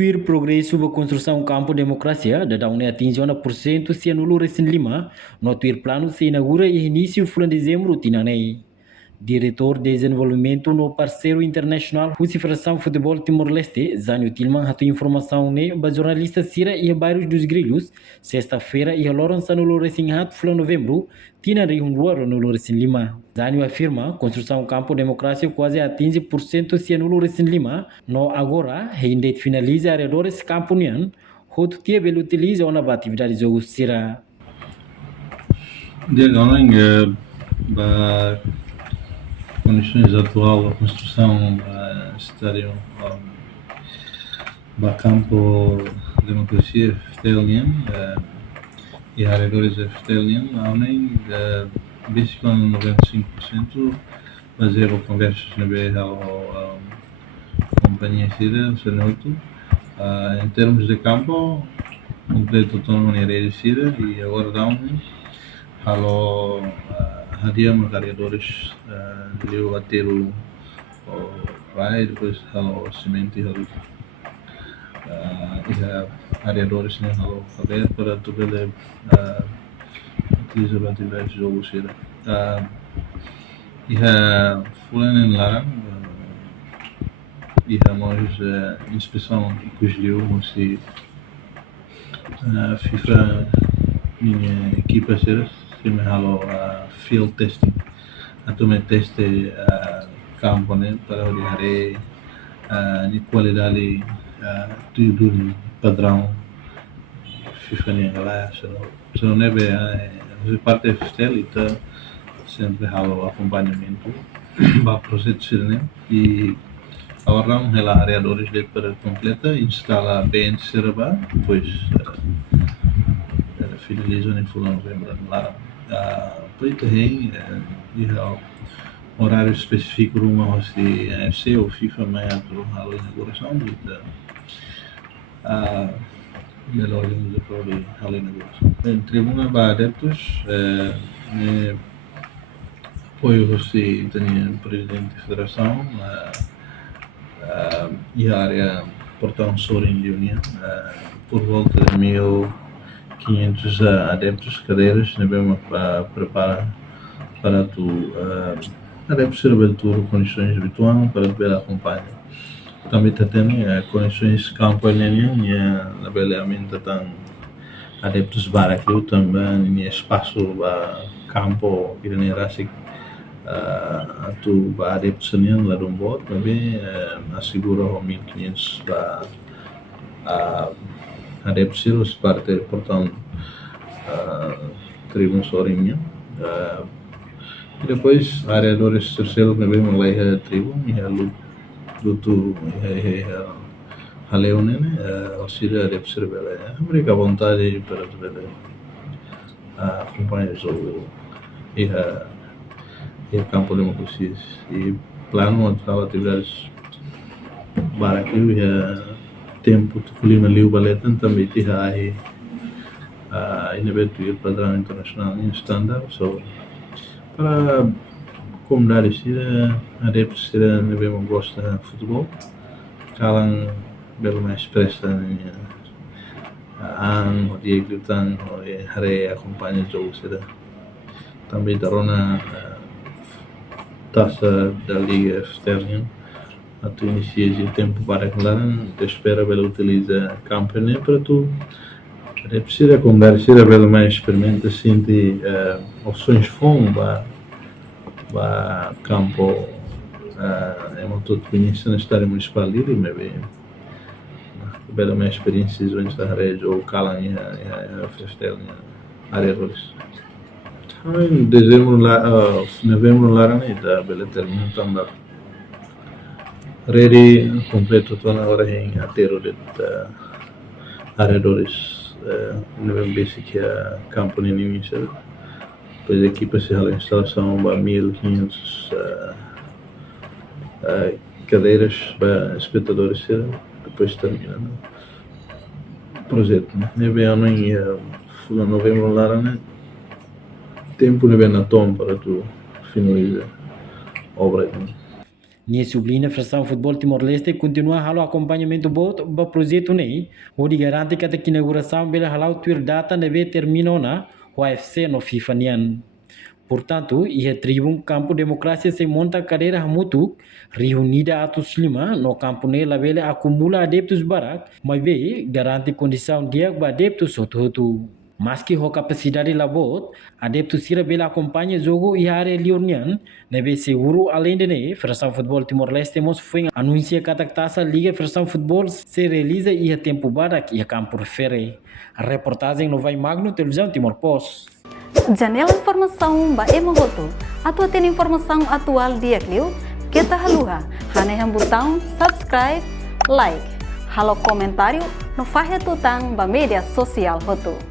Tuir progresso da construção campo democracia, da União atinge 1% se anulou recém Lima, no tuir plano se inaugura e início de dezembro tinanei. Diretor de Desenvolvimento no parceiro internacional Federação Futebol Timor-Leste, Zânio Tilman, ratou informação ne ba jornalista Sira e bairros dos Grilhos, sexta-feira e a Lourenço no recém rato foi novembro, tina de Hunduaro no recém Lima. Zânio afirma construção campo democracia quase atinge por cento se no recém Lima, no agora ainda finaliza arredores campo nian, outro dia ele utiliza uma atividade de jogo Sira. Condições atual da construção estádio do campo democracia Festelnian e arredores de Festelnian, além basicamente 95% fazer conversas na companhia Sira, Sanoto, em termos de campo completo autonomia de Sira e agora dá hadia carregadores eu atero vai depois cimento e carregadores né fazer para tudo ele utiliza atividades de jogo sira e fulano em larang e nós inspeção que os deu se FIFA minha equipa sira se me halo field testing atau teste campo né para olhar a qualidade do padrão FIFA nem lá se não é bem a parte fiscal está sempre halo acompanhamento para processo né e agora ela areadores de para completa instala bem serba depois finaliza em fulano novembro lá depois tem horário específico uma se AFC ou FIFA mais a inauguração melhor de prova a inauguração em tribuna para adeptos apoio você tem presidente da federação e a área portão Sorin de União por volta de 1500 adeptos cadeiras devemos preparar para tu adeptos ser abertura condições habituais para ver acompanhar também tem condições campo e na beleamento tem adeptos barato também espaço campo que nem assim tu adeptos nem lá do bot também assegura 1500 adeptos os parte portanto tribuna sorinha e depois areadores terceiro também lá a tribo e a luto a leone auxília adeptos rebela América vontade para ver acompanhar o jogo e a campo democracia e plano de atividades barato e tempo de clima liu baletan também tinha inovativa padrão internacional em standard so para comunidade sira adeptos sira nevemos gosta de futebol kalang belo mais expressa o Diego Tan o Hare acompanha o jogo sira também darona taça da Liga Externa tu inicias o tempo para claro te espera pela utiliza campanha para tu precisa comprar precisa pelo mais experimenta sente opções fome para campo é muito conhecido na história municipal ali mas bem pela mais experiências onde está a rede ou calam e a festel areas em dezembro lá novembro lá né da bela termina também ready completo toda hora em atero de arredores no basic campo nem inicial depois a equipa se a instalação para 1500 cadeiras para espectadores depois termina o projeto né bem em novembro lá né tempo ne bem na tom para tu finalizar a obra Nia sublinha a Federação Futebol Timor-Leste continua a acompanhamento do projeto NEI, onde garante que a inauguração bela halau tuir data neve termina na o AFC no FIFA nian. Portanto, ia tribun campo democracia se monta cadeira mutu reunida atos lima no campo ne labele acumula adeptos barak, mas be garante condição dia ba adeptos soto. Mas que a capacidade labot, adeptos sira bela acompanha jogo e área liornian, nebe seguro além de ne, Federação Futebol Timor-Leste mos foi anuncia que a taxa Liga Federação Futebol se realiza e a tempo barak e a campo refere. A reportagem no Vai Magno Televisão Timor Post. Janela informação ba emohoto. Atua tem informação atual dia Clio. Kita haluha. Haneham botão subscribe, like. Halo comentário no Fahia Tutang ba media sosial hoto.